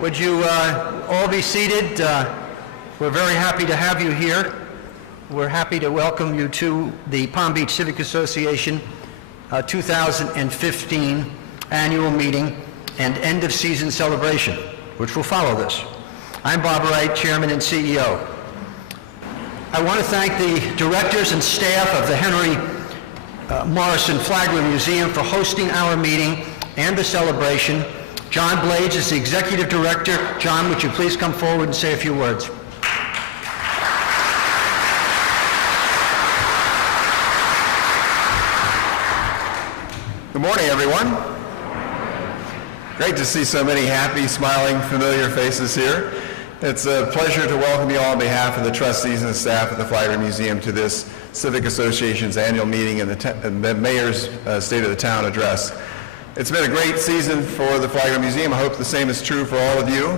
Would you all be seated? We're very happy to have you here. We're happy to welcome you to the Palm Beach Civic Association 2015 annual meeting and end of season celebration, which will follow this. I'm Bob Wright, Chairman and CEO. I want to thank the directors and staff of the Henry Morrison Flagler Museum for hosting our meeting and the celebration. John Blades is the Executive Director. John, would you please come forward and say a few words? Good morning, everyone. Great to see so many happy, smiling, familiar faces here. It's a pleasure to welcome you all on behalf of the trustees and the staff of the Flagler Museum to this Civic Association's annual meeting and the Mayor's State of the Town address. It's been a great season for the Flagler Museum. I hope the same is true for all of you.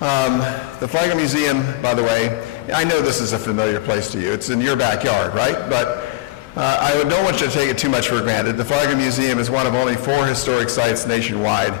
The Flagler Museum, by the way, I know this is a familiar place to you. It's in your backyard, right? But I don't want you to take it too much for granted. The Flagler Museum is one of only 4 historic sites nationwide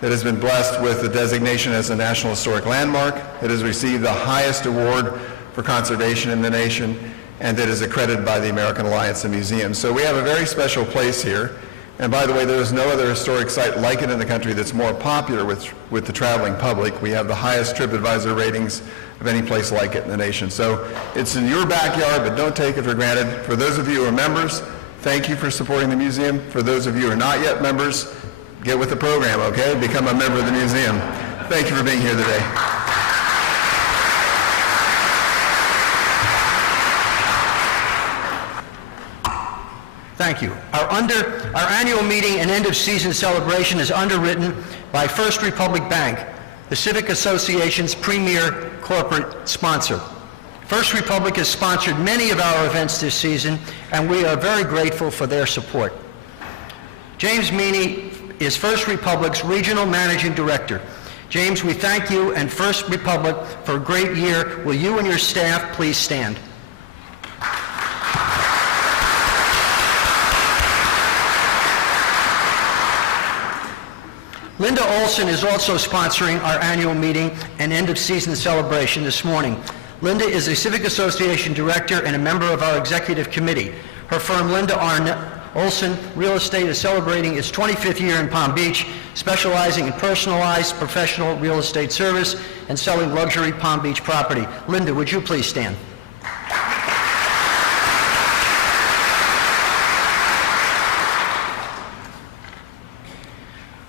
that has been blessed with the designation as a National Historic Landmark. It has received the highest award for conservation in the nation, and that is accredited by the American Alliance of Museums. So we have a very special place here. And by the way, there is no other historic site like it in the country that's more popular with the traveling public. We have the highest TripAdvisor ratings of any place like it in the nation. So it's in your backyard, but don't take it for granted. For those of you who are members, thank you for supporting the museum. For those of you who are not yet members, get with the program, okay? Become a member of the museum. Thank you for being here today. Thank you. Our annual meeting and end of season celebration is underwritten by First Republic Bank, the Civic Association's premier corporate sponsor. First Republic has sponsored many of our events this season, and we are very grateful for their support. James Meany is First Republic's Regional Managing Director. James, we thank you and First Republic for a great year. Will you and your staff please stand? Linda Olson is also sponsoring our annual meeting and end of season celebration this morning. Linda is a Civic Association Director and a member of our executive committee. Her firm, Linda Olson Real Estate, is celebrating its 25th year in Palm Beach, specializing in personalized professional real estate service and selling luxury Palm Beach property. Linda, would you please stand?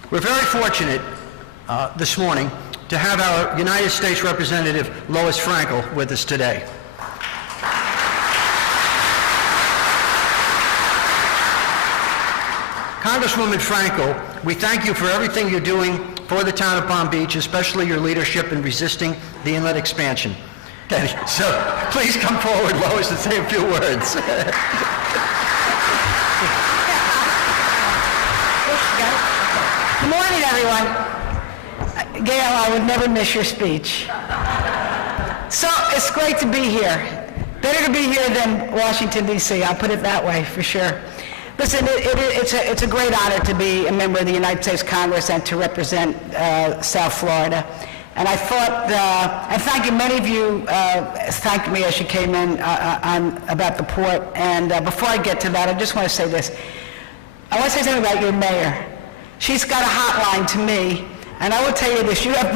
We're very fortunate this morning to have our United States Representative Lois Frankel with us today. Congresswoman Frankel, we thank you for everything you're doing for the town of Palm Beach, especially your leadership in resisting the inlet expansion. So please come forward, Lois, and say a few words. Good morning, everyone. Gail, I would never miss your speech. So it's great to be here. Better to be here than Washington, D.C., I'll put it that way, for sure. Listen, it's a great honor to be a member of the United States Congress and to represent South Florida. And I thought, and thank you, many of you thanked me as you came in about the port. And before I get to that, I just want to say this. I want to say something about your mayor. She's got a hotline to me, and I will tell you this, you have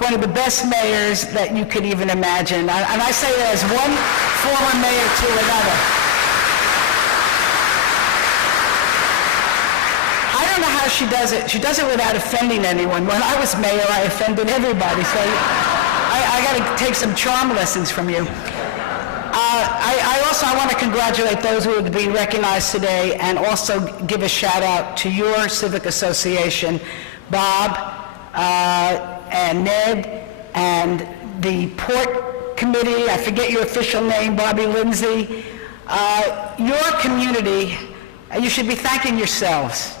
one of the best mayors that you could even imagine. And I say that as one former mayor to another. I don't know how she does it. She does it without offending anyone. When I was mayor, I offended everybody, so I got to take some charm lessons from you. I want to congratulate those who are being recognized today and also give a shout out to your Civic Association, Bob and Ned and the Port Committee. I forget your official name, Bobby Lindsay. Your community, you should be thanking yourselves.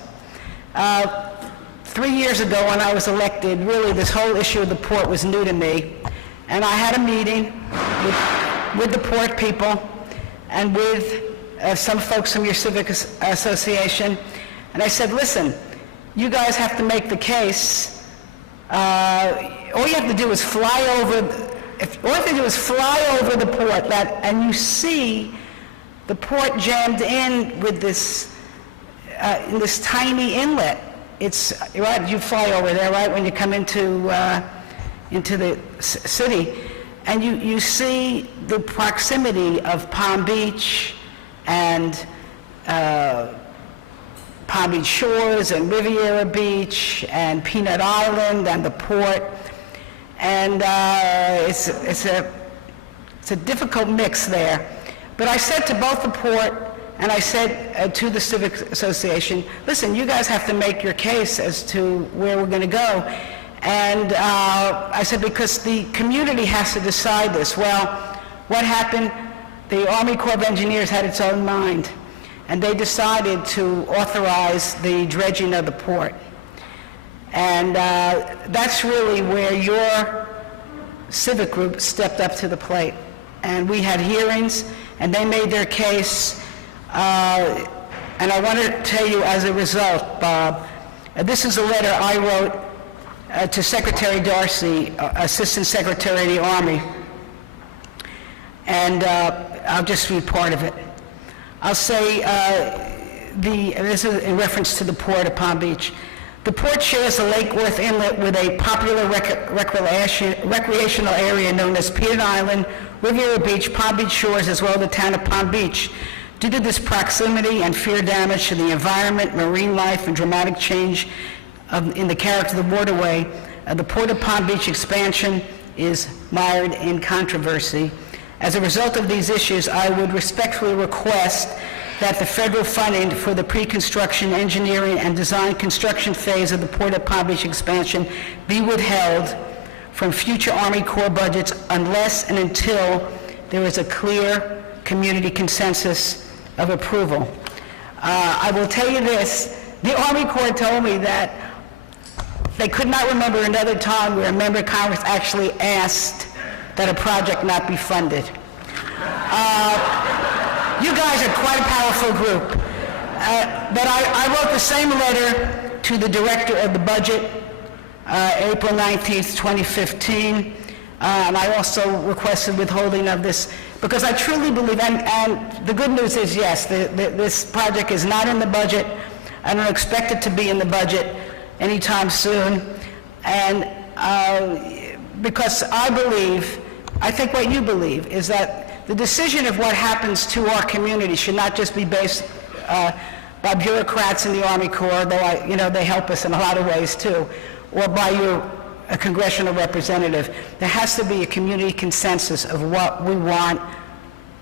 3 years ago when I was elected, really this whole issue of the port was new to me. And I had a meeting with the port people and with some folks from your Civic Association. And I said, listen, you guys have to make the case all you have to do is fly over, the port, and you see the port jammed in with this, in this tiny inlet. It's, right, you fly over there, right, when you come into the city, and you see the proximity of Palm Beach and Palm Beach Shores and Riviera Beach and Peanut Island and the port, and it's a difficult mix there. But I said to both the port and I said to the Civic Association, listen, you guys have to make your case as to where we're going to go. And I said, because the community has to decide this. Well, what happened? The Army Corps of Engineers had its own mind, and they decided to authorize the dredging of the port. And that's really where your civic group stepped up to the plate. And we had hearings, and they made their case. And I want to tell you, as a result, Bob, this is a letter I wrote to Secretary Darcy, Assistant Secretary of the Army, and I'll just read part of it. I'll say, this is in reference to the port of Palm Beach. The port shares the Lake Worth Inlet with a popular recreational area known as Peanut Island, Riviera Beach, Palm Beach Shores, as well as the town of Palm Beach. Due to this proximity and fear damage to the environment, marine life, and dramatic change in the character of the waterway, the Port of Palm Beach expansion is mired in controversy. As a result of these issues, I would respectfully request that the federal funding for the pre-construction, engineering, and design construction phase of the Port of Palm Beach expansion be withheld from future Army Corps budgets unless and until there is a clear community consensus of approval. I will tell you this, the Army Corps told me that they could not remember another time where a member of Congress actually asked that a project not be funded. You guys are quite a powerful group. But I wrote the same letter to the director of the budget, April 19th, 2015, and I also requested withholding of this because I truly believe, and the good news is, yes, this project is not in the budget. I don't expect it to be in the budget anytime soon, and because I think what you believe is that the decision of what happens to our community should not just be based by bureaucrats in the Army Corps, though they help us in a lot of ways too, or by a congressional representative. There has to be a community consensus of what we want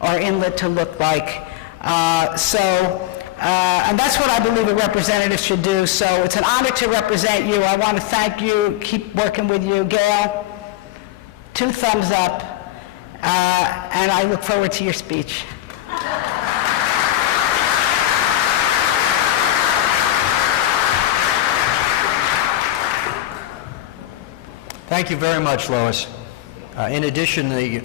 our inlet to look like. And that's what I believe a representative should do. So it's an honor to represent you. I want to thank you, keep working with you. Gail, 2 thumbs up, and I look forward to your speech. Thank you very much, Lois. In addition, the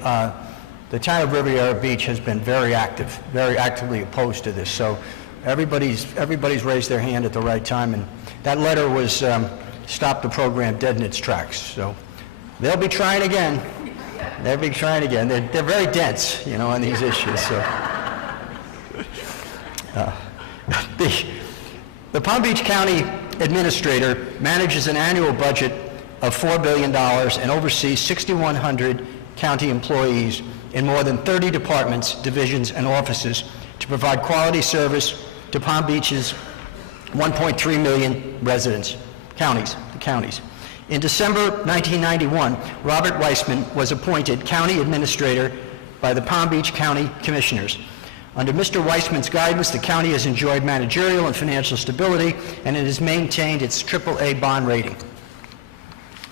town of Riviera Beach has been very actively opposed to this. So everybody's raised their hand at the right time, and that letter was stopped the program dead in its tracks. So they'll be trying again. They'll be trying again. They're very dense, on these issues. So the Palm Beach County Administrator manages an annual budget of $4 billion and oversees 6,100 county employees in more than 30 departments, divisions, and offices to provide quality service to Palm Beach's 1.3 million residents, the counties. In December 1991, Robert Weissman was appointed county administrator by the Palm Beach County Commissioners. Under Mr. Weissman's guidance, the county has enjoyed managerial and financial stability, and it has maintained its AAA bond rating.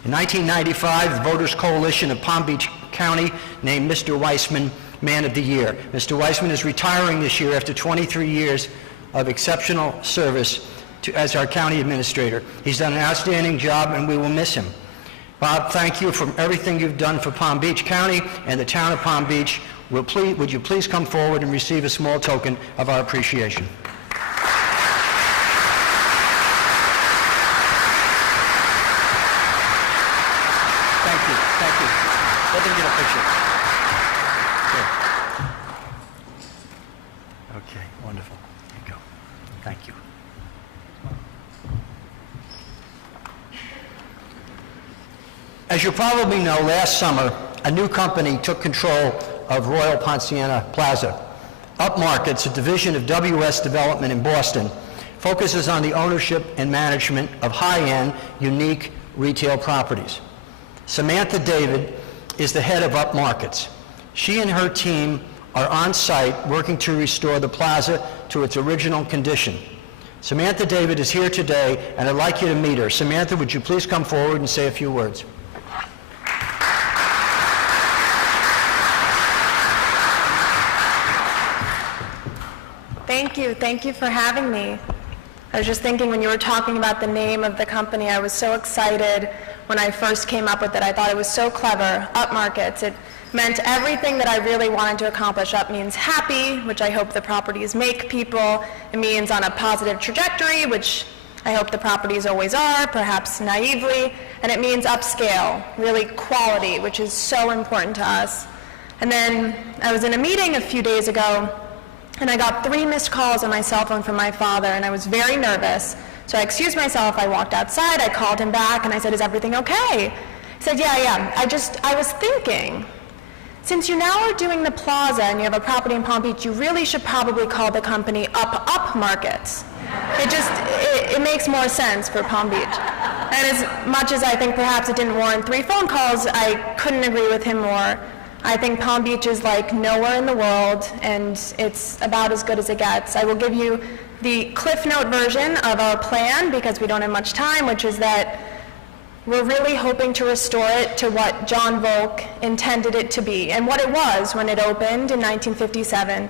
In 1995, the Voters Coalition of Palm Beach County named Mr. Weissman Man of the Year. Mr. Weissman is retiring this year after 23 years of exceptional service as our county administrator. He's done an outstanding job, and we will miss him. Bob, thank you for everything you've done for Palm Beach County and the town of Palm Beach. Would you please come forward and receive a small token of our appreciation? Okay, wonderful. There you go. Thank you. As you probably know, last summer, a new company took control of Royal Poinciana Plaza. Upmarkets, a division of WS Development in Boston, focuses on the ownership and management of high-end, unique retail properties. Samantha David is the head of Upmarkets. She and her team are on site working to restore the plaza to its original condition. Samantha David is here today, and I'd like you to meet her. Samantha, would you please come forward and say a few words? Thank you for having me. I was just thinking when you were talking about the name of the company, I was so excited when I first came up with it. I thought it was so clever. Upmarkets, it meant everything that I really wanted to accomplish. Up means happy, which I hope the properties make people. It means on a positive trajectory, which I hope the properties always are, perhaps naively. And it means upscale, really quality, which is so important to us. And then I was in a meeting a few days ago, and I got 3 missed calls on my cell phone from my father, and I was very nervous. So I excused myself, I walked outside, I called him back, and I said, "Is everything okay?" He said, yeah. I was thinking, since you now are doing the plaza and you have a property in Palm Beach, you really should probably call the company Up Markets. It makes more sense for Palm Beach. And as much as I think perhaps it didn't warrant 3 phone calls, I couldn't agree with him more. I think Palm Beach is like nowhere in the world, and it's about as good as it gets. I will give you the Cliff Note version of our plan because we don't have much time, which is that we're really hoping to restore it to what John Volk intended it to be and what it was when it opened in 1957,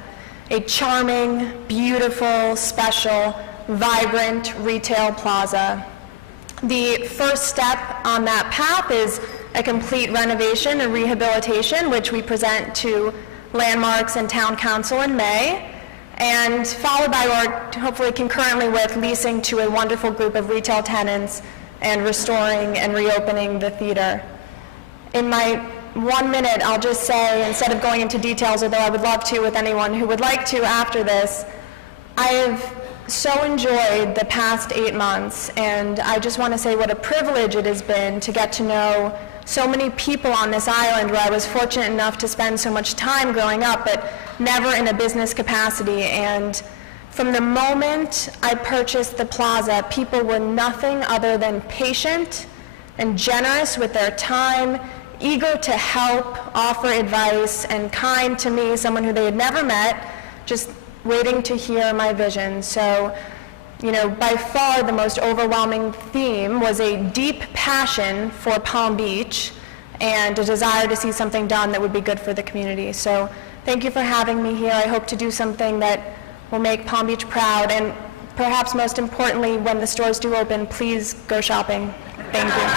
a charming, beautiful, special, vibrant retail plaza. The first step on that path is a complete renovation and rehabilitation, which we present to Landmarks and Town Council in May, and followed by, or hopefully concurrently with, leasing to a wonderful group of retail tenants and restoring and reopening the theater. In my 1 minute, I'll just say, instead of going into details, although I would love to with anyone who would like to after this, I have so enjoyed the past 8 months, and I just want to say what a privilege it has been to get to know so many people on this island where I was fortunate enough to spend so much time growing up, but never in a business capacity. And from the moment I purchased the plaza, people were nothing other than patient and generous with their time, eager to help, offer advice, and kind to me, someone who they had never met, just waiting to hear my vision. So, by far the most overwhelming theme was a deep passion for Palm Beach and a desire to see something done that would be good for the community. So thank you for having me here. I hope to do something that will make Palm Beach proud, and perhaps most importantly, when the stores do open, please go shopping. Thank you.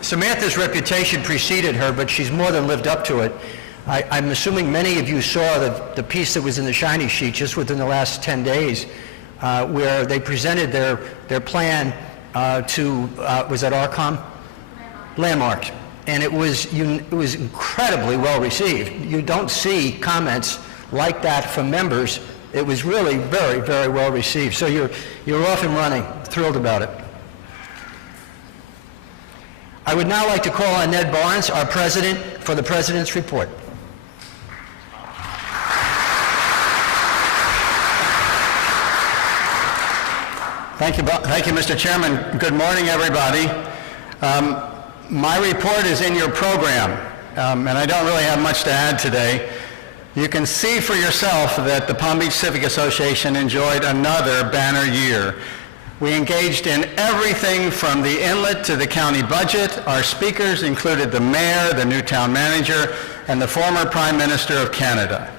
Samantha's reputation preceded her, but she's more than lived up to it. I'm assuming many of you saw the piece that was in the shiny sheet just within the last 10 days, where they presented their plan to, was that Arcom? Landmarks. And it was incredibly well received. You don't see comments like that from members. It was really very, very well received. So you're off and running, thrilled about it. I would now like to call on Ned Barnes, our president, for the president's report. Thank you, Mr. Chairman. Good morning, everybody. My report is in your program, and I don't really have much to add today. You can see for yourself that the Palm Beach Civic Association enjoyed another banner year. We engaged in everything from the inlet to the county budget. Our speakers included the mayor, the new town manager, and the former Prime Minister of Canada.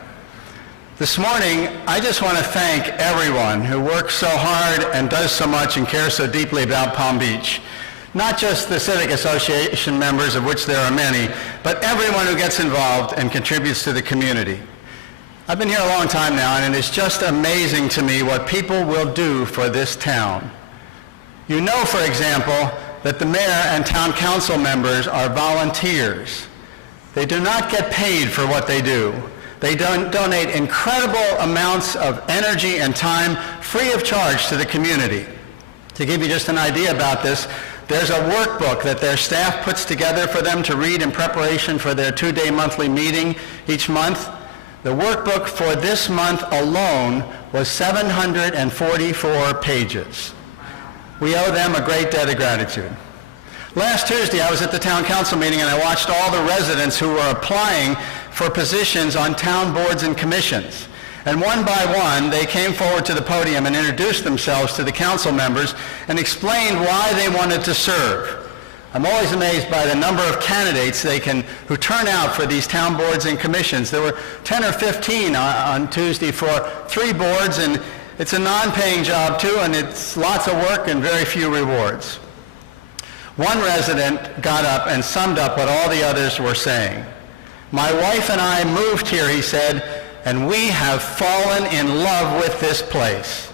This morning, I just want to thank everyone who works so hard and does so much and cares so deeply about Palm Beach. Not just the Civic Association members, of which there are many, but everyone who gets involved and contributes to the community. I've been here a long time now, and it is just amazing to me what people will do for this town. You know, for example, that the mayor and town council members are volunteers. They do not get paid for what they do. They donate incredible amounts of energy and time free of charge to the community. To give you just an idea about this, there's a workbook that their staff puts together for them to read in preparation for their 2-day monthly meeting each month. The workbook for this month alone was 744 pages. We owe them a great debt of gratitude. Last Tuesday, I was at the town council meeting and I watched all the residents who were applying for positions on town boards and commissions. And one by one, they came forward to the podium and introduced themselves to the council members and explained why they wanted to serve. I'm always amazed by the number of candidates who turn out for these town boards and commissions. There were 10 or 15 on Tuesday for 3 boards, and it's a non-paying job too, and it's lots of work and very few rewards. One resident got up and summed up what all the others were saying. "My wife and I moved here," he said, "and we have fallen in love with this place.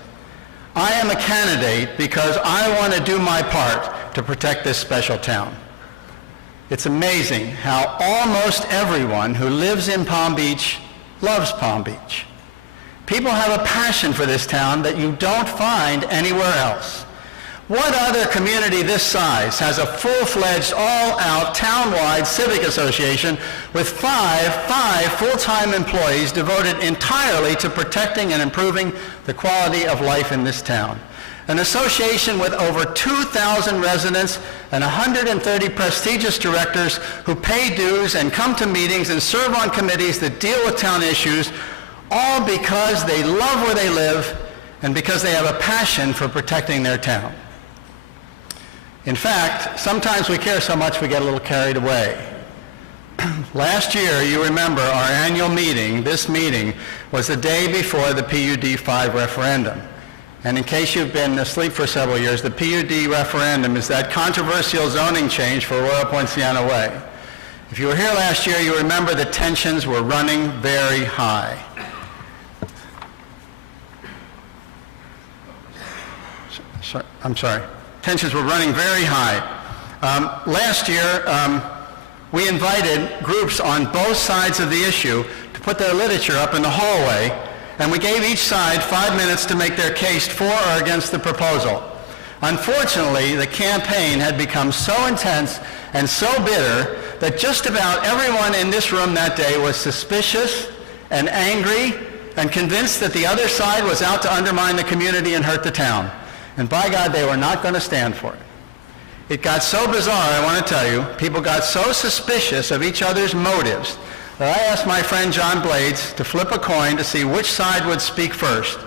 I am a candidate because I want to do my part to protect this special town." It's amazing how almost everyone who lives in Palm Beach loves Palm Beach. People have a passion for this town that you don't find anywhere else. What other community this size has a full-fledged, all-out, town-wide civic association with five full-time employees devoted entirely to protecting and improving the quality of life in this town? An association with over 2,000 residents and 130 prestigious directors who pay dues and come to meetings and serve on committees that deal with town issues, all because they love where they live and because they have a passion for protecting their town. In fact, sometimes we care so much we get a little carried away. Last year, you remember our annual meeting, this meeting, was the day before the PUD 5 referendum. And in case you've been asleep for several years, the PUD referendum is that controversial zoning change for Royal Poinciana Way. If you were here last year, you remember the tensions were running very high. Tensions were running very high. Last year, we invited groups on both sides of the issue to put their literature up in the hallway, and we gave each side 5 minutes to make their case for or against the proposal. Unfortunately, the campaign had become so intense and so bitter that just about everyone in this room that day was suspicious and angry and convinced that the other side was out to undermine the community and hurt the town. And by God, they were not going to stand for it. It got so bizarre, I want to tell you, people got so suspicious of each other's motives that I asked my friend John Blades to flip a coin to see which side would speak first.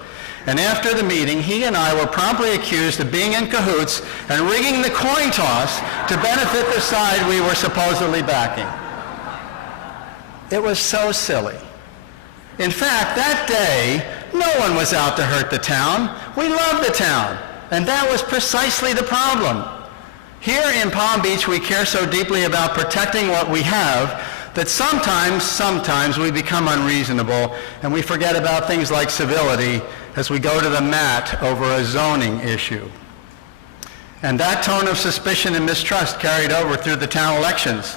And after the meeting, he and I were promptly accused of being in cahoots and rigging the coin toss to benefit the side we were supposedly backing. It was so silly. In fact, that day, no one was out to hurt the town. We love the town. And that was precisely the problem. Here in Palm Beach, we care so deeply about protecting what we have that sometimes we become unreasonable and we forget about things like civility as we go to the mat over a zoning issue. And that tone of suspicion and mistrust carried over through the town elections.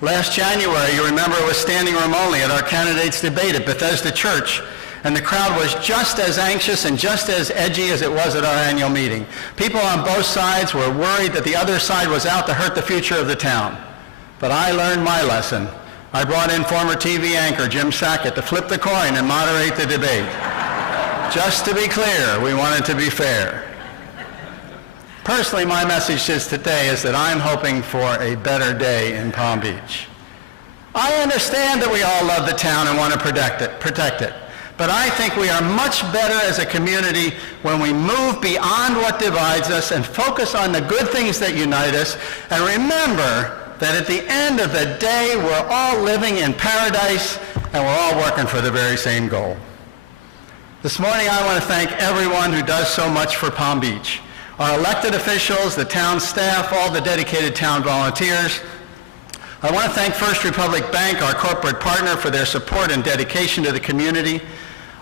Last January, you remember, it was standing room only at our candidates' debate at Bethesda Church, and the crowd was just as anxious and just as edgy as it was at our annual meeting. People on both sides were worried that the other side was out to hurt the future of the town. But I learned my lesson. I brought in former TV anchor Jim Sackett to flip the coin and moderate the debate. Just to be clear, we wanted to be fair. Personally, my message today is that I'm hoping for a better day in Palm Beach. I understand that we all love the town and want to protect it. But I think we are much better as a community when we move beyond what divides us and focus on the good things that unite us, and remember that at the end of the day, we're all living in paradise and we're all working for the very same goal. This morning, I want to thank everyone who does so much for Palm Beach. Our elected officials, the town staff, all the dedicated town volunteers. I want to thank First Republic Bank, our corporate partner, for their support and dedication to the community.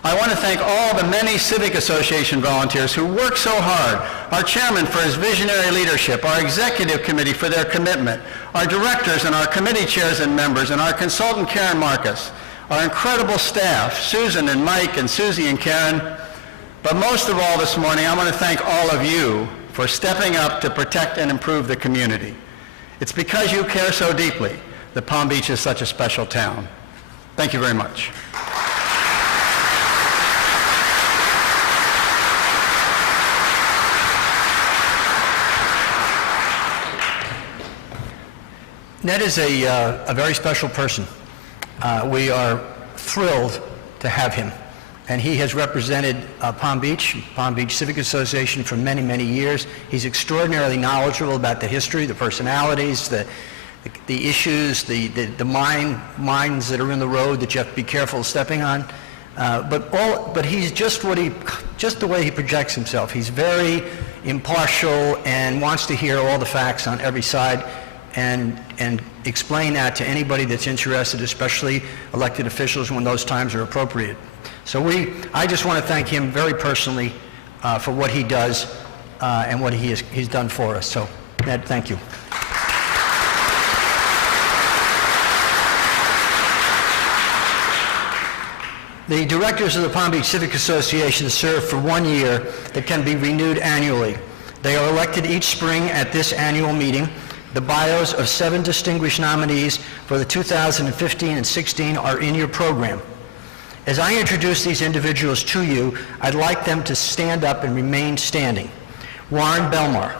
I want to thank all the many Civic Association volunteers who work so hard, our chairman for his visionary leadership, our executive committee for their commitment, our directors and our committee chairs and members, and our consultant Karen Marcus, our incredible staff, Susan and Mike and Susie and Karen. But most of all this morning, I want to thank all of you for stepping up to protect and improve the community. It's because you care so deeply that Palm Beach is such a special town. Thank you very much. Ned is a very special person. We are thrilled to have him. And he has represented Palm Beach Civic Association for many, many years. He's extraordinarily knowledgeable about the history, the personalities, the issues, the mines that are in the road that you have to be careful of stepping on. But he's just the way he projects himself. He's very impartial and wants to hear all the facts on every side and explain that to anybody that's interested, especially elected officials when those times are appropriate. So I just want to thank him very personally for what he does and what he's done for us. So, Ned, thank you. The directors of the Palm Beach Civic Association serve for 1 year that can be renewed annually. They are elected each spring at this annual meeting. The bios of 7 distinguished nominees for the 2015 and 16 are in your program. As I introduce these individuals to you, I'd like them to stand up and remain standing. Warren Belmar,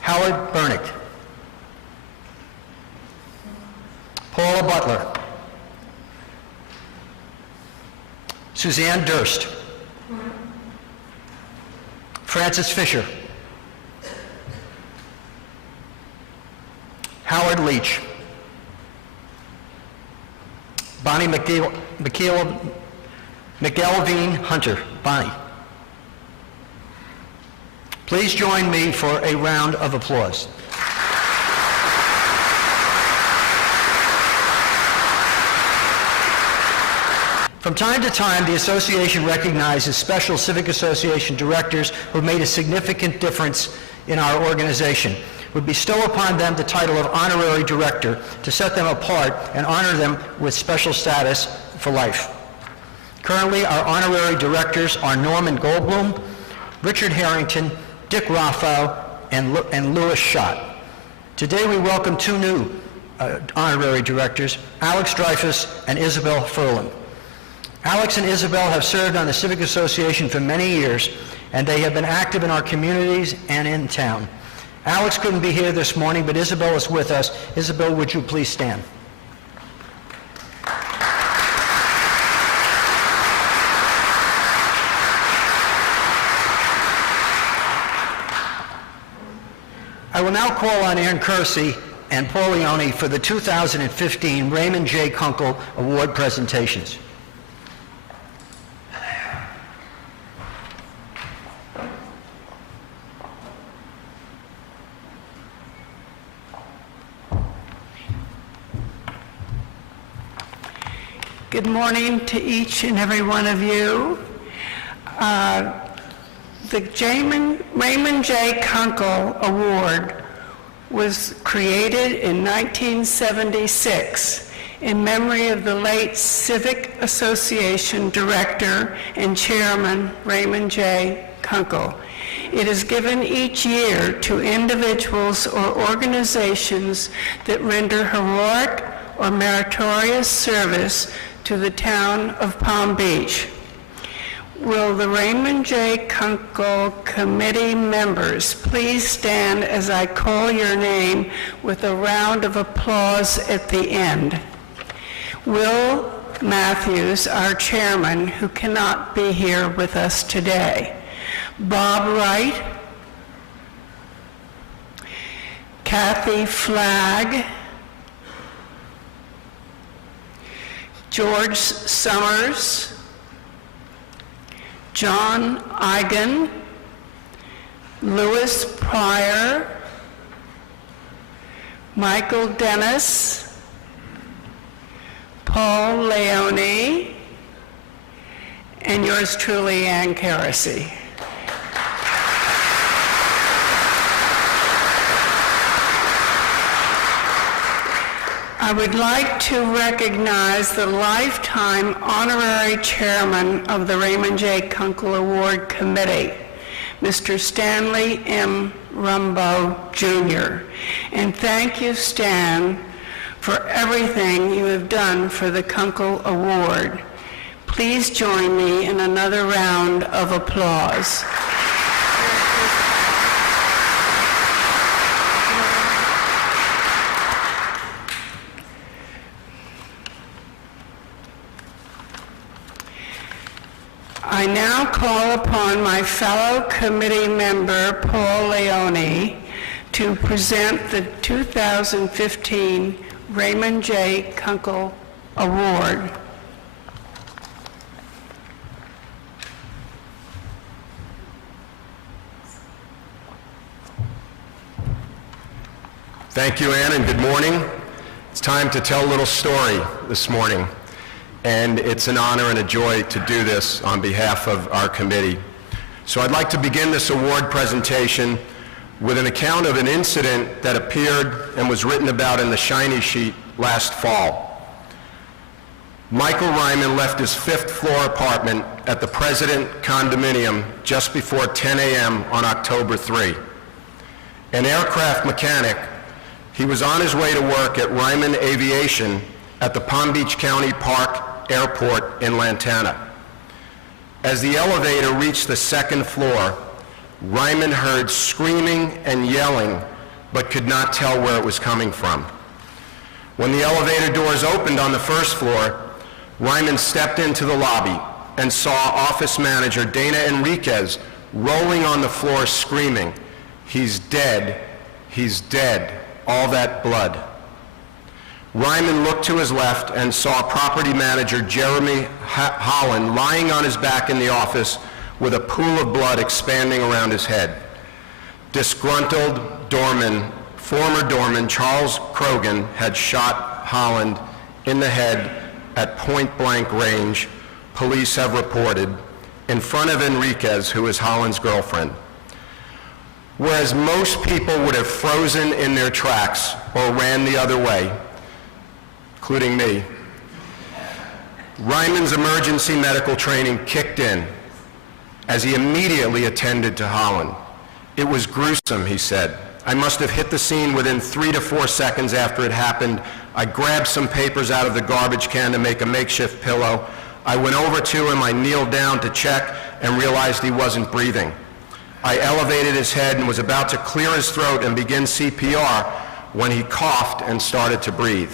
Howard Bernick, Paula Butler, Suzanne Durst, Francis Fisher, Howard Leach, Bonnie McElveen Hunter. Bonnie. Please join me for a round of applause. From time to time, the association recognizes special Civic Association directors who have made a significant difference in our organization. We bestow upon them the title of honorary director to set them apart and honor them with special status for life. Currently, our honorary directors are Norman Goldblum, Richard Harrington, Dick Raffow, and Louis Schott. Today we welcome 2 new honorary directors, Alex Dreyfus and Isabel Furlan. Alex and Isabel have served on the Civic Association for many years, and they have been active in our communities and in town. Alex couldn't be here this morning, but Isabel is with us. Isabel, would you please stand? I will now call on Ann Kersey and Paul Leone for the 2015 Raymond J. Kunkel Award presentations. Good morning to each and every one of you. The Raymond J. Kunkel Award was created in 1976 in memory of the late Civic Association Director and Chairman Raymond J. Kunkel. It is given each year to individuals or organizations that render heroic or meritorious service to the town of Palm Beach. Will the Raymond J. Kunkel Committee members please stand as I call your name with a round of applause at the end? Will Matthews, our chairman, who cannot be here with us today. Bob Wright, Kathy Flagg, George Summers, John Eigen, Louis Pryor, Michael Dennis, Paul Leone, And yours truly, Ann Carasy. I would like to recognize the lifetime honorary chairman of the Raymond J. Kunkel Award Committee, Mr. Stanley M. Rumbaugh, Jr. And thank you, Stan, for everything you have done for the Kunkel Award. Please join me in another round of applause. I now call upon my fellow committee member, Paul Leone, to present the 2015 Raymond J. Kunkel Award. Thank you, Ann, and good morning. It's time to tell a little story this morning, and it's an honor and a joy to do this on behalf of our committee. So I'd like to begin this award presentation with an account of an incident that appeared and was written about in the Shiny Sheet last fall. Michael Ryman left his fifth-floor apartment at the President condominium just before 10 a.m. on October 3. An aircraft mechanic, he was on his way to work at Ryman Aviation at the Palm Beach County Park Airport in Lantana. As the elevator reached the second floor, Ryman heard screaming and yelling, but could not tell where it was coming from. When the elevator doors opened on the first floor, Ryman stepped into the lobby and saw office manager Dana Enriquez rolling on the floor screaming, "He's dead, he's dead, all that blood." Ryman looked to his left and saw property manager Jeremy Holland lying on his back in the office with a pool of blood expanding around his head. Disgruntled former doorman Charles Krogan had shot Holland in the head at point-blank range, police have reported, in front of Enriquez, who is Holland's girlfriend. Whereas most people would have frozen in their tracks or ran the other way, including me, Ryman's emergency medical training kicked in as he immediately attended to Holland. "It was gruesome," he said. "I must have hit the scene within 3 to 4 seconds after it happened. I grabbed some papers out of the garbage can to make a makeshift pillow. I went over to him, I kneeled down to check and realized he wasn't breathing. I elevated his head and was about to clear his throat and begin CPR when he coughed and started to breathe."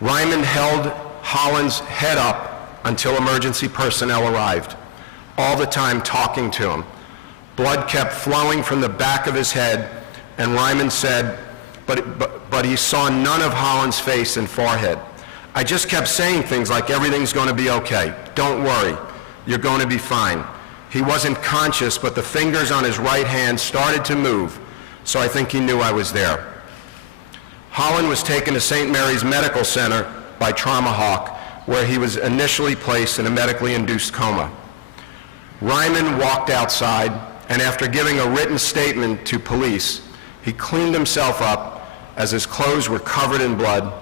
Ryman held Holland's head up until emergency personnel arrived, all the time talking to him. Blood kept flowing from the back of his head, and Ryman said, but he saw none of Holland's face and forehead. "I just kept saying things like, 'Everything's going to be okay. Don't worry. You're going to be fine.' He wasn't conscious, but the fingers on his right hand started to move, so I think he knew I was there." Holland was taken to St. Mary's Medical Center by Trauma Hawk, where he was initially placed in a medically induced coma. Ryman walked outside, and after giving a written statement to police, he cleaned himself up as his clothes were covered in blood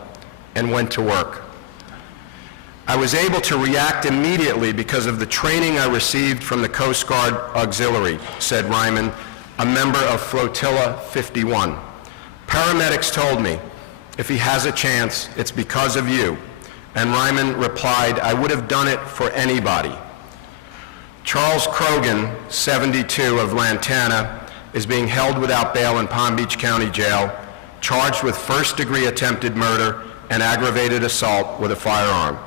and went to work. "I was able to react immediately because of the training I received from the Coast Guard Auxiliary," said Ryman, a member of Flotilla 51. "Paramedics told me, if he has a chance, it's because of you." And Ryman replied, "I would have done it for anybody." Charles Krogan, 72, of Lantana, is being held without bail in Palm Beach County Jail, charged with first-degree attempted murder and aggravated assault with a firearm.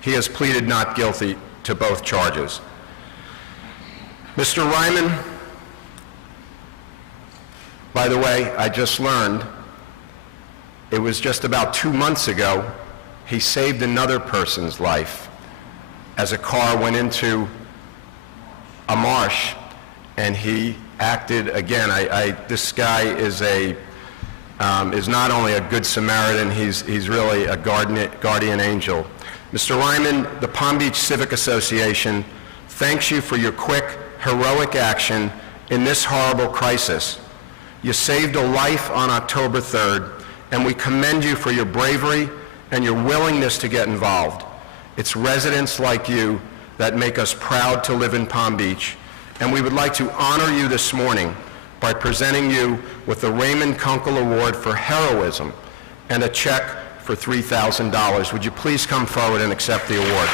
He has pleaded not guilty to both charges. Mr. Ryman, by the way, I just learned, it was just about 2 months ago, he saved another person's life as a car went into a marsh, and he acted again. This guy is not only a good Samaritan, he's really a guardian angel. Mr. Ryman, the Palm Beach Civic Association thanks you for your quick, heroic action in this horrible crisis. You saved a life on October 3rd, and we commend you for your bravery and your willingness to get involved. It's residents like you that make us proud to live in Palm Beach, and we would like to honor you this morning by presenting you with the Raymond Kunkel Award for Heroism and a check for $3,000. Would you please come forward and accept the award?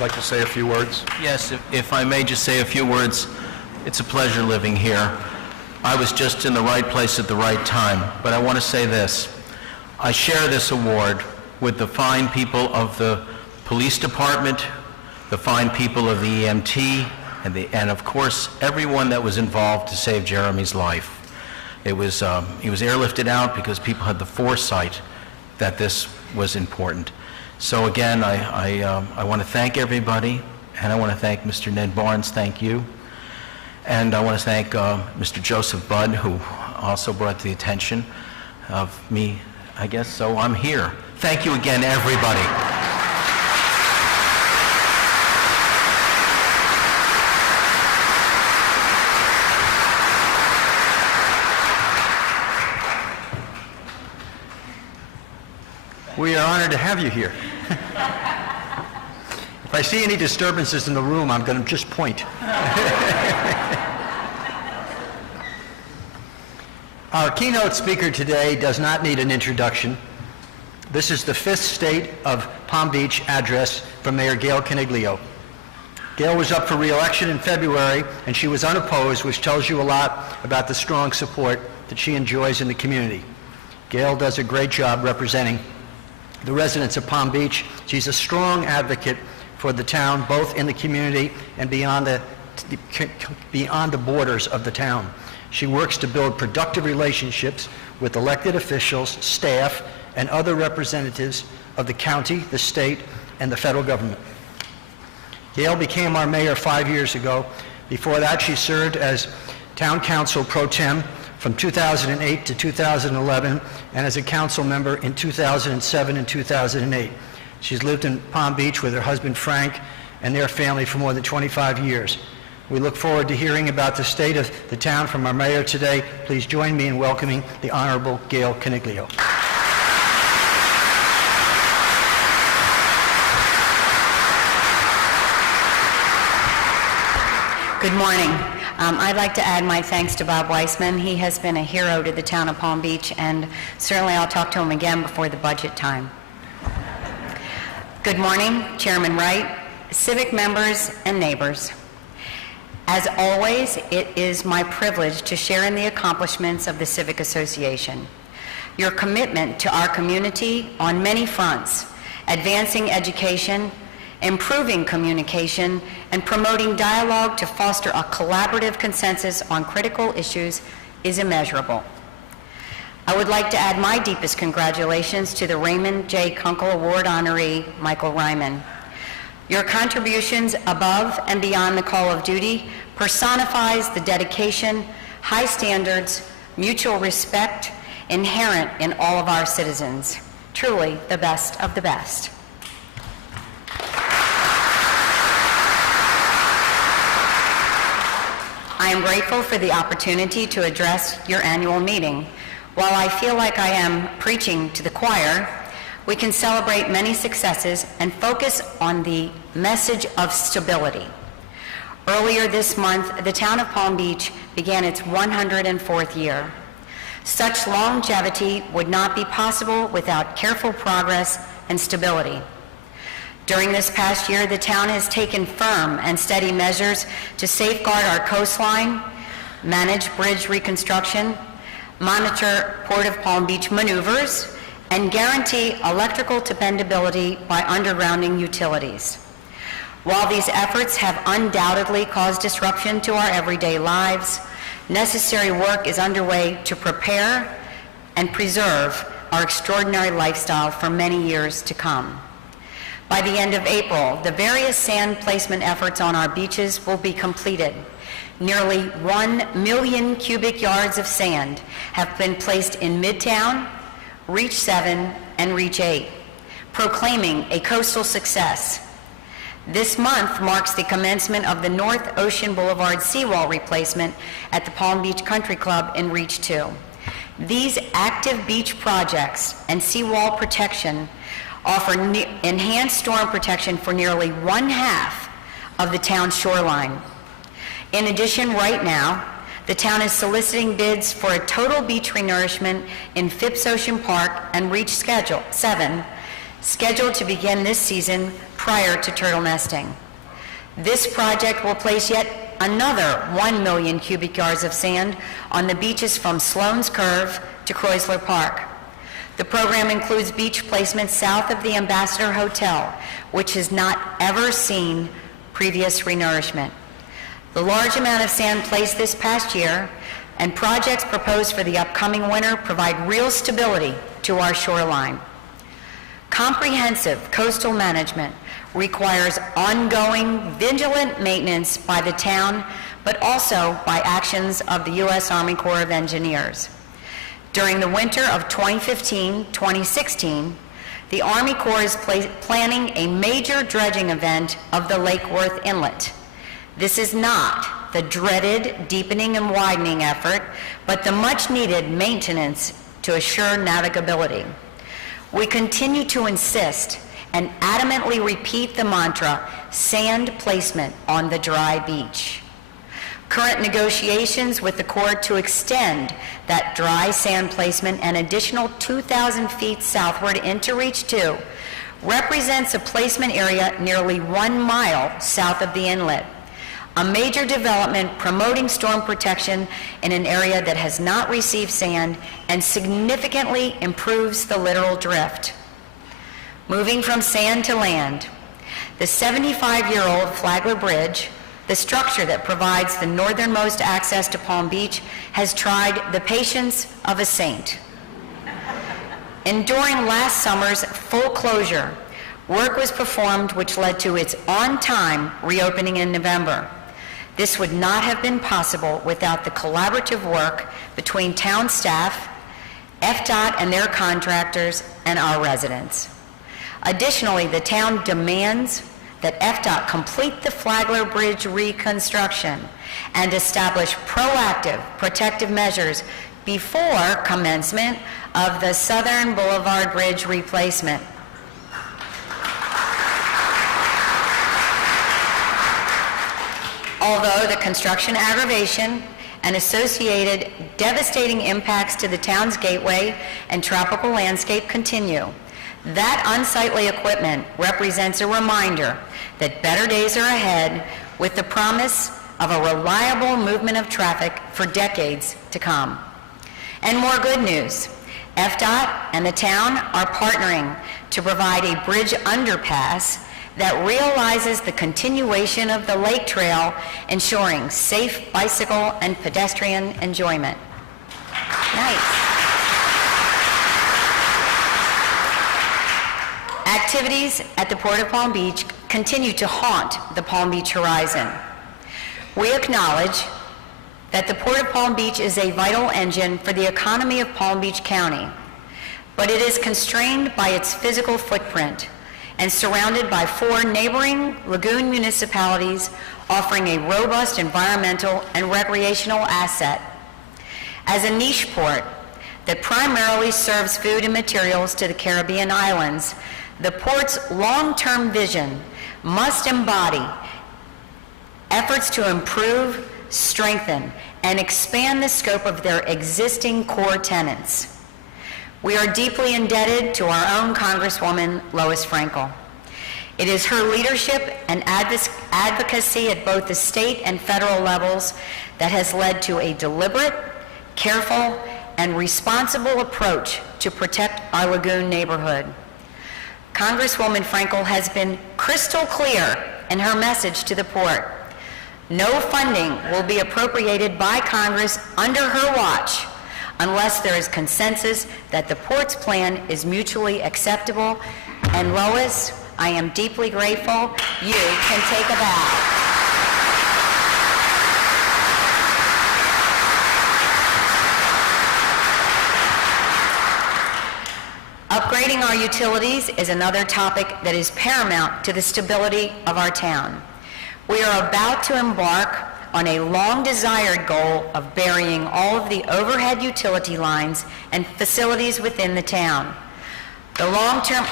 Like to say a few words? Yes, if I may just say a few words. It's a pleasure living here. I was just in the right place at the right time, but I want to say this. I share this award with the fine people of the police department, the fine people of the EMT, and of course, everyone that was involved to save Jeremy's life. He was airlifted out because people had the foresight that this was important. So again, I want to thank everybody, and I want to thank Mr. Ned Barnes, thank you. And I want to thank Mr. Joseph Budd, who also brought to the attention of me, I guess, so I'm here. Thank you again, everybody. We are honored to have you here. If I see any disturbances in the room, I'm going to just point. Our keynote speaker today does not need an introduction. This is the fifth State of Palm Beach address from Mayor Gail Coniglio. Gail was up for re-election in February, and she was unopposed, which tells you a lot about the strong support that she enjoys in the community. Gail does a great job representing the residents of Palm Beach. She's a strong advocate for the town, both in the community and beyond the borders of the town. She works to build productive relationships with elected officials, staff, and other representatives of the county, the state, and the federal government. Gail became our mayor 5 years ago. Before that, she served as town council pro tem from 2008 to 2011, and as a council member in 2007 and 2008. She's lived in Palm Beach with her husband Frank and their family for more than 25 years. We look forward to hearing about the state of the town from our mayor today. Please join me in welcoming the Honorable Gail Coniglio. Good morning. I'd like to add my thanks to Bob Weissman. He has been a hero to the town of Palm Beach, and certainly I'll talk to him again before the budget time. Good morning, Chairman Wright, Civic members, and neighbors. As always, it is my privilege to share in the accomplishments of the Civic Association. Your commitment to our community on many fronts, advancing education, improving communication, and promoting dialogue to foster a collaborative consensus on critical issues is immeasurable. I would like to add my deepest congratulations to the Raymond J. Kunkel Award honoree, Michael Ryman. Your contributions above and beyond the call of duty personifies the dedication, high standards, mutual respect inherent in all of our citizens. Truly the best of the best. I am grateful for the opportunity to address your annual meeting. While I feel like I am preaching to the choir, we can celebrate many successes and focus on the message of stability. Earlier this month, the town of Palm Beach began its 104th year. Such longevity would not be possible without careful progress and stability. During this past year, the town has taken firm and steady measures to safeguard our coastline, manage bridge reconstruction, monitor Port of Palm Beach maneuvers, and guarantee electrical dependability by undergrounding utilities. While these efforts have undoubtedly caused disruption to our everyday lives, Necessary work is underway to prepare and preserve our extraordinary lifestyle for many years to come. By the end of April, the various sand placement efforts on our beaches will be completed. Nearly 1 million cubic yards of sand have been placed in Midtown, Reach 7, and Reach 8, proclaiming a coastal success. This month marks the commencement of the North Ocean Boulevard seawall replacement at the Palm Beach Country Club in Reach 2. These active beach projects and seawall protection offer enhanced storm protection for nearly 1/2 of the town's shoreline. In addition, right now, the town is soliciting bids for a total beach renourishment in Phipps Ocean Park and Reach 7, scheduled to begin this season prior to turtle nesting. This project will place yet another 1 million cubic yards of sand on the beaches from Sloan's Curve to Kreuzler Park. The program includes beach placement south of the Ambassador Hotel, which has not ever seen previous renourishment. The large amount of sand placed this past year and projects proposed for the upcoming winter provide real stability to our shoreline. Comprehensive coastal management requires ongoing, vigilant maintenance by the town, but also by actions of the U.S. Army Corps of Engineers. During the winter of 2015-2016, the Army Corps is planning a major dredging event of the Lake Worth Inlet. This is not the dreaded deepening and widening effort, but the much-needed maintenance to assure navigability. We continue to insist and adamantly repeat the mantra, sand placement on the dry beach. Current negotiations with the Corps to extend that dry sand placement an additional 2,000 feet southward into Reach 2 represents a placement area nearly 1 mile south of the inlet, a major development promoting storm protection in an area that has not received sand and significantly improves the littoral drift. Moving from sand to land, the 75-year-old Flagler Bridge, the structure that provides the northernmost access to Palm Beach, has tried the patience of a saint. Enduring last summer's full closure, work was performed which led to its on-time reopening in November. This would not have been possible without the collaborative work between town staff, FDOT and their contractors, and our residents. Additionally, the town demands that FDOT complete the Flagler Bridge reconstruction and establish proactive protective measures before commencement of the Southern Boulevard Bridge replacement. Although the construction aggravation and associated devastating impacts to the town's gateway and tropical landscape continue, that unsightly equipment represents a reminder that better days are ahead with the promise of a reliable movement of traffic for decades to come. And more good news, FDOT and the town are partnering to provide a bridge underpass that realizes the continuation of the lake trail, ensuring safe bicycle and pedestrian enjoyment. Nice. Activities at the Port of Palm Beach continue to haunt the Palm Beach horizon. We acknowledge that the Port of Palm Beach is a vital engine for the economy of Palm Beach County, but it is constrained by its physical footprint and surrounded by 4 neighboring lagoon municipalities offering a robust environmental and recreational asset. As a niche port that primarily serves food and materials to the Caribbean islands, the port's long-term vision must embody efforts to improve, strengthen, and expand the scope of their existing core tenants. We are deeply indebted to our own Congresswoman, Lois Frankel. It is her leadership and advocacy at both the state and federal levels that has led to a deliberate, careful, and responsible approach to protect our lagoon neighborhood. Congresswoman Frankel has been crystal clear in her message to the port. No funding will be appropriated by Congress under her watch unless there is consensus that the port's plan is mutually acceptable. And Lois, I am deeply grateful. You can take a bow. Upgrading our utilities is another topic that is paramount to the stability of our town. We are about to embark on a long-desired goal of burying all of the overhead utility lines and facilities within the town. The long-term,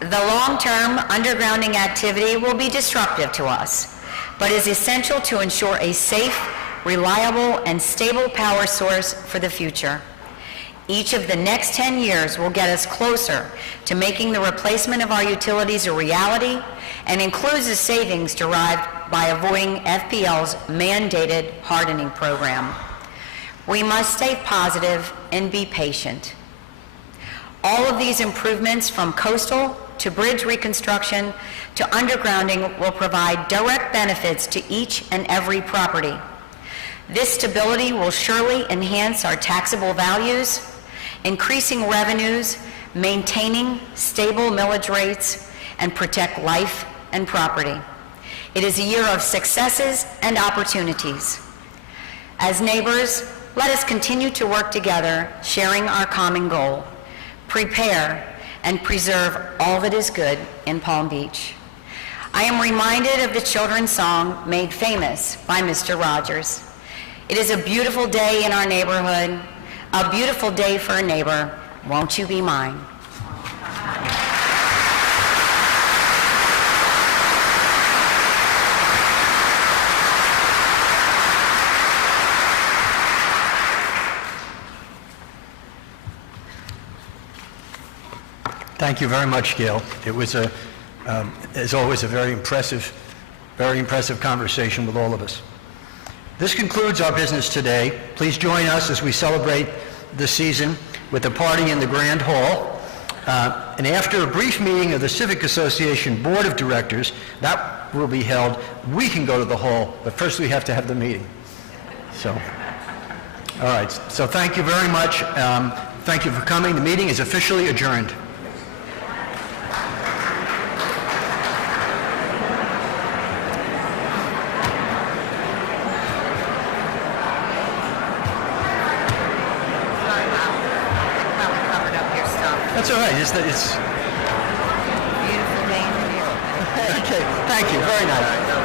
The long-term undergrounding activity will be disruptive to us, but is essential to ensure a safe, reliable, and stable power source for the future. Each of the next 10 years will get us closer to making the replacement of our utilities a reality and includes the savings derived by avoiding FPL's mandated hardening program. We must stay positive and be patient. All of these improvements, from coastal to bridge reconstruction to undergrounding, will provide direct benefits to each and every property. This stability will surely enhance our taxable values, increasing revenues, maintaining stable millage rates, and protect life and property. It is a year of successes and opportunities. As neighbors, let us continue to work together, sharing our common goal: prepare and preserve all that is good in Palm Beach. I am reminded of the children's song made famous by Mr. Rogers. It is a beautiful day in our neighborhood, a beautiful day for a neighbor. Won't you be mine? Thank you very much, Gail. It was, as always, a very impressive conversation with all of us. This concludes our business today. Please join us as we celebrate the season with a party in the Grand Hall. And after a brief meeting of the Civic Association Board of Directors, that will be held. We can go to the hall, but first we have to have the meeting. So, all right. So thank you very much. Thank you for coming. The meeting is officially adjourned. That's all right. It's Beautiful day in New York. okay. Thank you. Very nice.